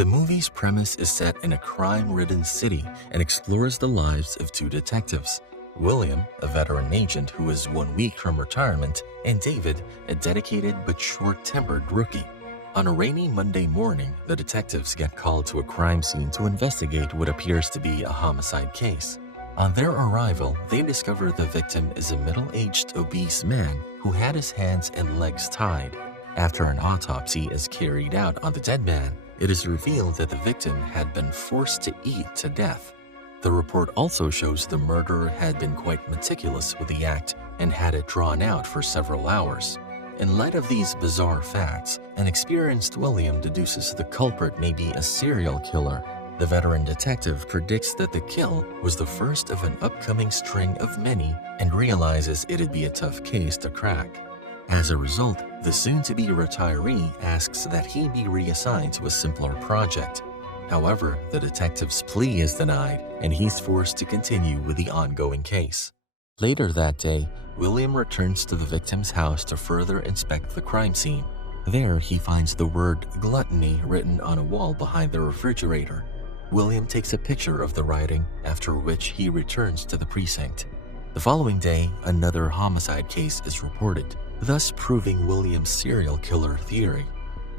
The movie's premise is set in a crime-ridden city and explores the lives of two detectives. William, a veteran agent who is 1 week from retirement, and David, a dedicated but short-tempered rookie. On a rainy Monday morning, the detectives get called to a crime scene to investigate what appears to be a homicide case. On their arrival, they discover the victim is a middle-aged obese man who had his hands and legs tied. After an autopsy is carried out on the dead man, it is revealed that the victim had been forced to eat to death. The report also shows the murderer had been quite meticulous with the act and had it drawn out for several hours. In light of these bizarre facts, an experienced William deduces the culprit may be a serial killer. The veteran detective predicts that the kill was the first of an upcoming string of many and realizes it'd be a tough case to crack. As a result, the soon-to-be retiree asks that he be reassigned to a simpler project. However, the detective's plea is denied, and he's forced to continue with the ongoing case. Later that day, William returns to the victim's house to further inspect the crime scene. There, he finds the word gluttony written on a wall behind the refrigerator. William takes a picture of the writing, after which he returns to the precinct. The following day, another homicide case is reported, thus proving William's serial killer theory.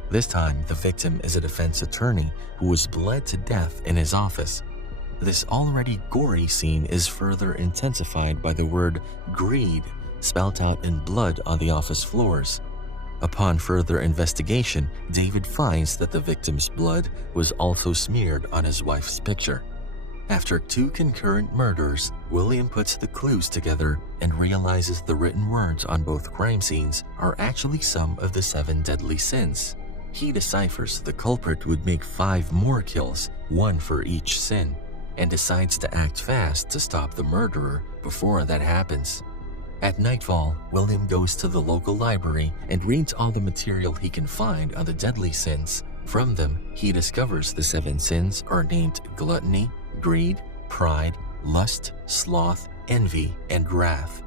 This time, the victim is a defense attorney who was bled to death in his office. This already gory scene is further intensified by the word greed spelled out in blood on the office floors. Upon further investigation, David finds that the victim's blood was also smeared on his wife's picture. After 2 concurrent murders, William puts the clues together and realizes the written words on both crime scenes are actually some of the 7 deadly sins. He deciphers the culprit would make 5 more kills, 1 for each sin, and decides to act fast to stop the murderer before that happens. At nightfall, William goes to the local library and reads all the material he can find on the deadly sins. From them, he discovers the 7 sins are named gluttony, greed, pride, lust, sloth, envy, and wrath.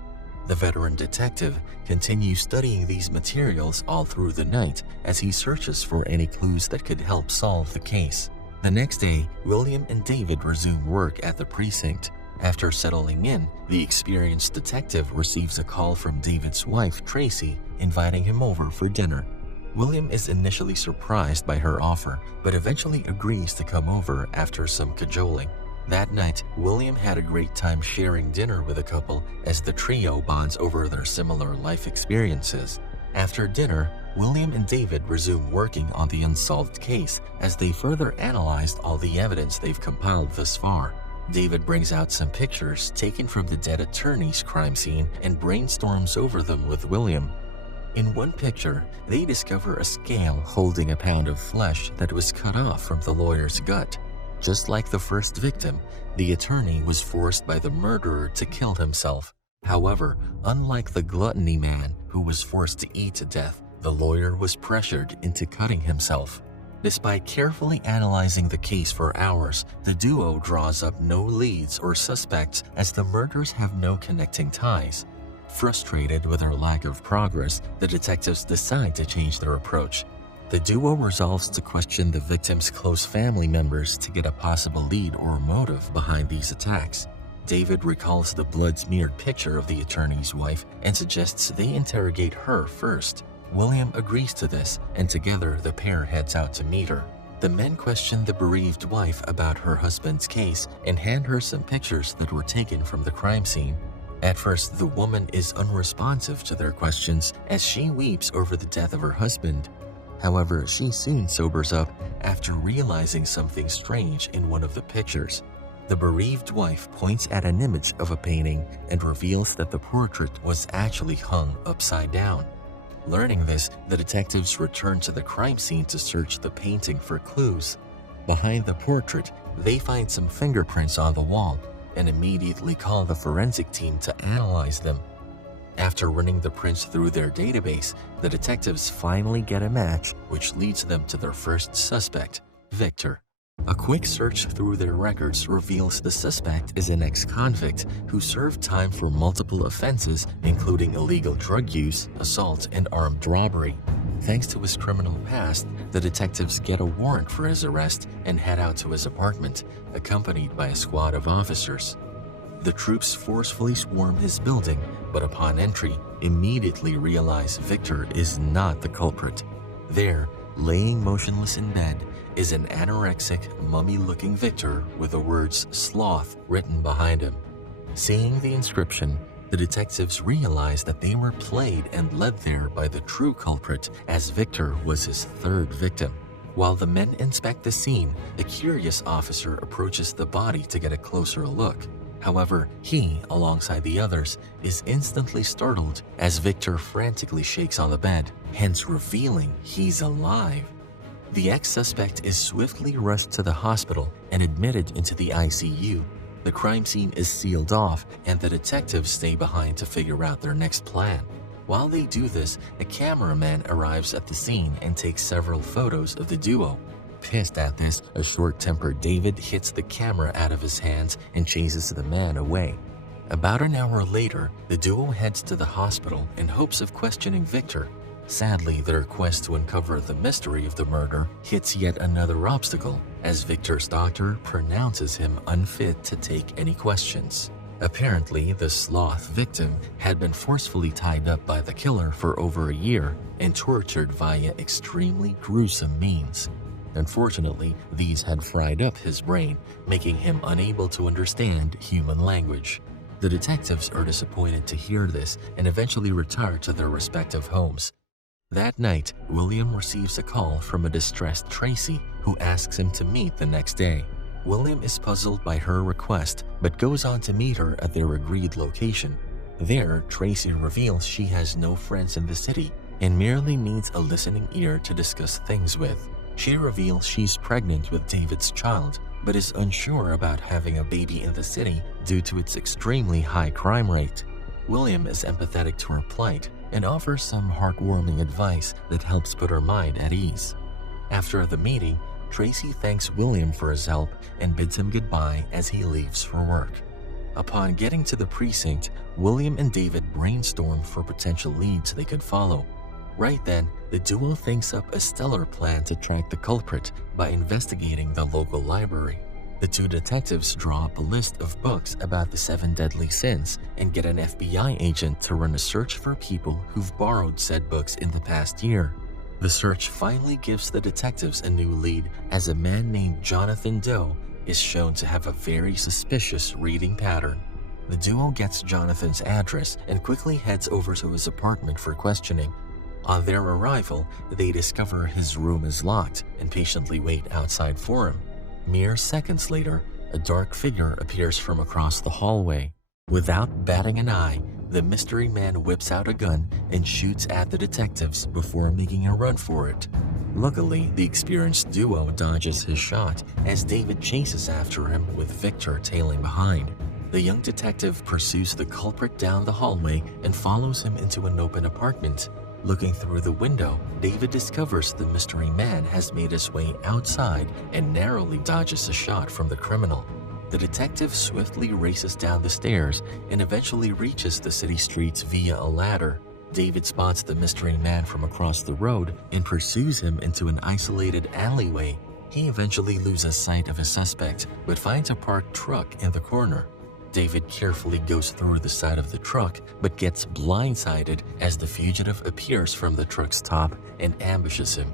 The veteran detective continues studying these materials all through the night as he searches for any clues that could help solve the case. The next day, William and David resume work at the precinct. After settling in, the experienced detective receives a call from David's wife, Tracy, inviting him over for dinner. William is initially surprised by her offer, but eventually agrees to come over after some cajoling. That night, William had a great time sharing dinner with the couple as the trio bonds over their similar life experiences. After dinner, William and David resume working on the unsolved case as they further analyzed all the evidence they've compiled thus far. David brings out some pictures taken from the dead attorney's crime scene and brainstorms over them with William. In one picture, they discover a scale holding a pound of flesh that was cut off from the lawyer's gut. Just like the first victim, the attorney was forced by the murderer to kill himself. However, unlike the gluttony man who was forced to eat to death, the lawyer was pressured into cutting himself. Despite carefully analyzing the case for hours, the duo draws up no leads or suspects as the murders have no connecting ties. Frustrated with their lack of progress, the detectives decide to change their approach. The duo resolves to question the victim's close family members to get a possible lead or motive behind these attacks. David recalls the blood-smeared picture of the attorney's wife and suggests they interrogate her first. William agrees to this, and together the pair heads out to meet her. The men question the bereaved wife about her husband's case and hand her some pictures that were taken from the crime scene. At first, the woman is unresponsive to their questions as she weeps over the death of her husband. However, she soon sobers up after realizing something strange in one of the pictures. The bereaved wife points at an image of a painting and reveals that the portrait was actually hung upside down. Learning this, the detectives return to the crime scene to search the painting for clues. Behind the portrait, they find some fingerprints on the wall and immediately call the forensic team to analyze them. After running the prints through their database, the detectives finally get a match, which leads them to their first suspect, Victor. A quick search through their records reveals the suspect is an ex-convict who served time for multiple offenses, including illegal drug use, assault, and armed robbery. Thanks to his criminal past, the detectives get a warrant for his arrest and head out to his apartment, accompanied by a squad of officers. The troops forcefully swarm his building, but upon entry, immediately realize Victor is not the culprit. There, laying motionless in bed, is an anorexic, mummy-looking Victor with the words "sloth" written behind him. Seeing the inscription, the detectives realize that they were played and led there by the true culprit, as Victor was his third victim. While the men inspect the scene, a curious officer approaches the body to get a closer look. However, he, alongside the others, is instantly startled as Victor frantically shakes on the bed, hence revealing he's alive. The ex-suspect is swiftly rushed to the hospital and admitted into the ICU. The crime scene is sealed off, and the detectives stay behind to figure out their next plan. While they do this, a cameraman arrives at the scene and takes several photos of the duo. Pissed at this, a short-tempered David hits the camera out of his hands and chases the man away. About an hour later, the duo heads to the hospital in hopes of questioning Victor. Sadly, their quest to uncover the mystery of the murder hits yet another obstacle, as Victor's doctor pronounces him unfit to take any questions. Apparently, the sloth victim had been forcefully tied up by the killer for over a year and tortured via extremely gruesome means. Unfortunately, these had fried up his brain, making him unable to understand human language. The detectives are disappointed to hear this and eventually retire to their respective homes. That night, William receives a call from a distressed Tracy, who asks him to meet the next day. William is puzzled by her request, but goes on to meet her at their agreed location. There, Tracy reveals she has no friends in the city and merely needs a listening ear to discuss things with. She reveals she's pregnant with David's child, but is unsure about having a baby in the city due to its extremely high crime rate. William is empathetic to her plight and offers some heartwarming advice that helps put her mind at ease. After the meeting, Tracy thanks William for his help and bids him goodbye as he leaves for work. Upon getting to the precinct, William and David brainstorm for potential leads they could follow. Right then, the duo thinks up a stellar plan to track the culprit by investigating the local library. The two detectives draw up a list of books about the 7 deadly sins and get an FBI agent to run a search for people who've borrowed said books in the past year. The search finally gives the detectives a new lead, as a man named Jonathan Doe is shown to have a very suspicious reading pattern. The duo gets Jonathan's address and quickly heads over to his apartment for questioning. On their arrival, they discover his room is locked and patiently wait outside for him. Mere seconds later, a dark figure appears from across the hallway. Without batting an eye, the mystery man whips out a gun and shoots at the detectives before making a run for it. Luckily, the experienced duo dodges his shot as David chases after him with Victor tailing behind. The young detective pursues the culprit down the hallway and follows him into an open apartment. Looking through the window, David discovers the mystery man has made his way outside and narrowly dodges a shot from the criminal. The detective swiftly races down the stairs and eventually reaches the city streets via a ladder. David spots the mystery man from across the road and pursues him into an isolated alleyway. He eventually loses sight of his suspect, but finds a parked truck in the corner. David carefully goes through the side of the truck, but gets blindsided as the fugitive appears from the truck's top and ambushes him.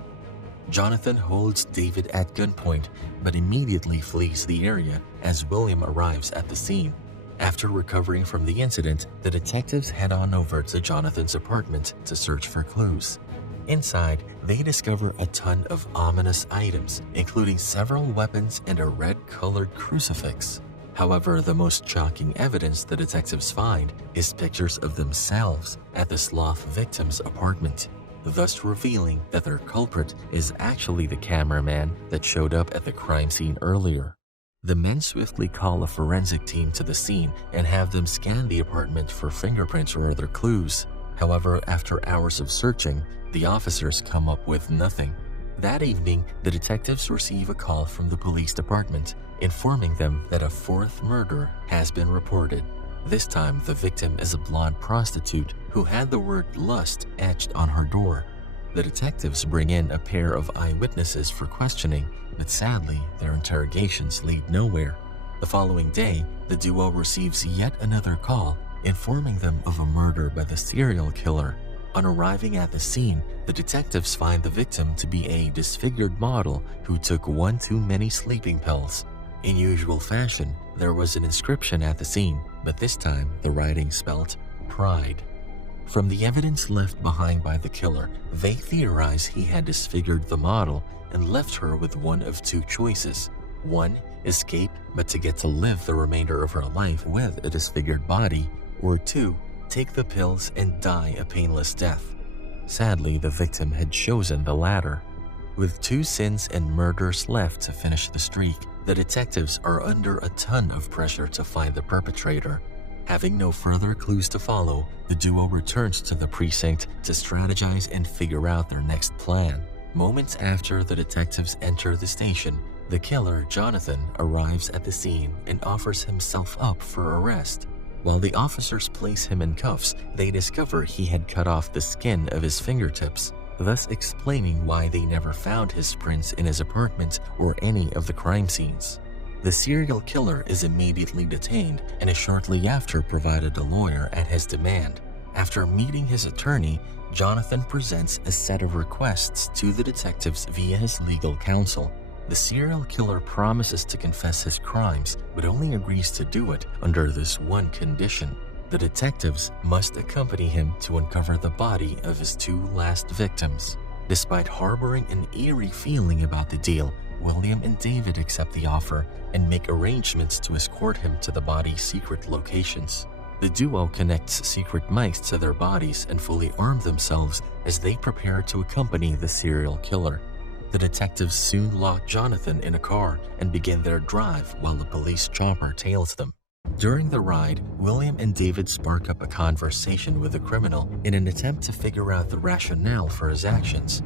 Jonathan holds David at gunpoint, but immediately flees the area as William arrives at the scene. After recovering from the incident, the detectives head on over to Jonathan's apartment to search for clues. Inside, they discover a ton of ominous items, including several weapons and a red-colored crucifix. However, the most shocking evidence the detectives find is pictures of themselves at the sloth victim's apartment, thus revealing that their culprit is actually the cameraman that showed up at the crime scene earlier. The men swiftly call a forensic team to the scene and have them scan the apartment for fingerprints or other clues. However, after hours of searching, the officers come up with nothing. That evening, the detectives receive a call from the police department, informing them that a 4th murder has been reported. This time, the victim is a blonde prostitute who had the word lust etched on her door. The detectives bring in a pair of eyewitnesses for questioning, but sadly, their interrogations lead nowhere. The following day, the duo receives yet another call, informing them of a murder by the serial killer. On arriving at the scene, the detectives find the victim to be a disfigured model who took one too many sleeping pills. In usual fashion, there was an inscription at the scene, but this time the writing spelt pride. From the evidence left behind by the killer, they theorize he had disfigured the model and left her with one of two choices. One, escape but to get to live the remainder of her life with a disfigured body, or two, take the pills and die a painless death. Sadly, the victim had chosen the latter. With 2 sins and murders left to finish the streak, the detectives are under a ton of pressure to find the perpetrator. Having no further clues to follow, the duo returns to the precinct to strategize and figure out their next plan. Moments after the detectives enter the station, the killer, Jonathan, arrives at the scene and offers himself up for arrest. While the officers place him in cuffs, they discover he had cut off the skin of his fingertips, thus explaining why they never found his prints in his apartment or any of the crime scenes. The serial killer is immediately detained and is shortly after provided a lawyer at his demand. After meeting his attorney, Jonathan presents a set of requests to the detectives via his legal counsel. The serial killer promises to confess his crimes, but only agrees to do it under this one condition. The detectives must accompany him to uncover the body of his 2 last victims. Despite harboring an eerie feeling about the deal, William and David accept the offer and make arrangements to escort him to the body's secret locations. The duo connects secret mics to their bodies and fully arm themselves as they prepare to accompany the serial killer. The detectives soon lock Jonathan in a car and begin their drive while a police chopper tails them. During the ride, William and David spark up a conversation with the criminal in an attempt to figure out the rationale for his actions.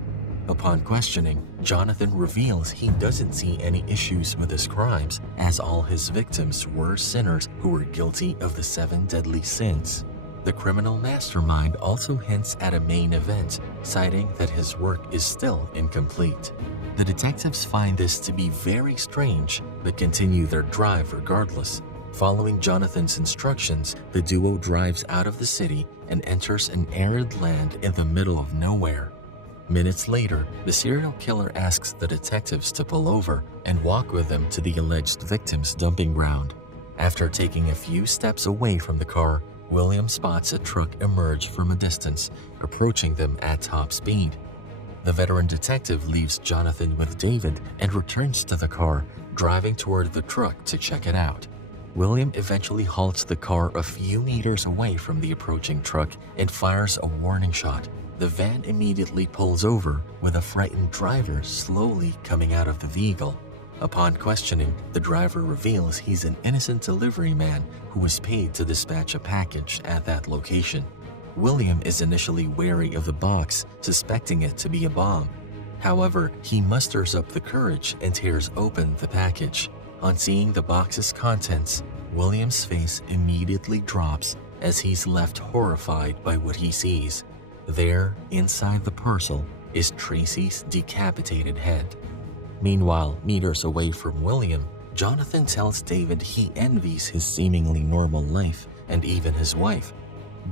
Upon questioning, Jonathan reveals he doesn't see any issues with his crimes, as all his victims were sinners who were guilty of the 7 deadly sins. The criminal mastermind also hints at a main event, citing that his work is still incomplete. The detectives find this to be very strange, but continue their drive regardless. Following Jonathan's instructions, the duo drives out of the city and enters an arid land in the middle of nowhere. Minutes later, the serial killer asks the detectives to pull over and walk with them to the alleged victim's dumping ground. After taking a few steps away from the car, William spots a truck emerge from a distance, approaching them at top speed. The veteran detective leaves Jonathan with David and returns to the car, driving toward the truck to check it out. William eventually halts the car a few meters away from the approaching truck and fires a warning shot. The van immediately pulls over, with a frightened driver slowly coming out of the vehicle. Upon questioning, the driver reveals he's an innocent delivery man who was paid to dispatch a package at that location. William is initially wary of the box, suspecting it to be a bomb. However, he musters up the courage and tears open the package. On seeing the box's contents, William's face immediately drops as he's left horrified by what he sees. There, inside the parcel, is Tracy's decapitated head. Meanwhile, meters away from William, Jonathan tells David he envies his seemingly normal life and even his wife.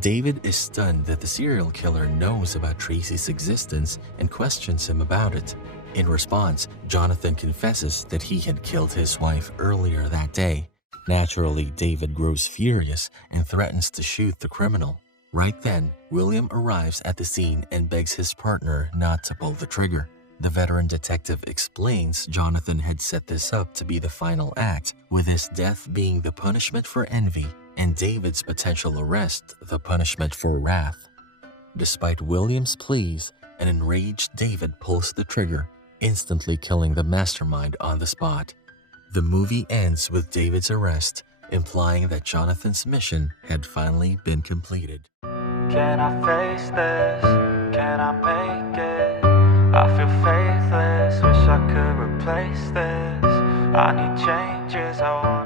David is stunned that the serial killer knows about Tracy's existence and questions him about it. In response, Jonathan confesses that he had killed his wife earlier that day. Naturally, David grows furious and threatens to shoot the criminal. Right then, William arrives at the scene and begs his partner not to pull the trigger. The veteran detective explains Jonathan had set this up to be the final act, with his death being the punishment for envy and David's potential arrest the punishment for wrath. Despite William's pleas, an enraged David pulls the trigger, instantly killing the mastermind on the spot. The movie ends with David's arrest, implying that Jonathan's mission had finally been completed. Can I face this? Can I make it? I feel faithless, wish I could replace this. I need changes, I want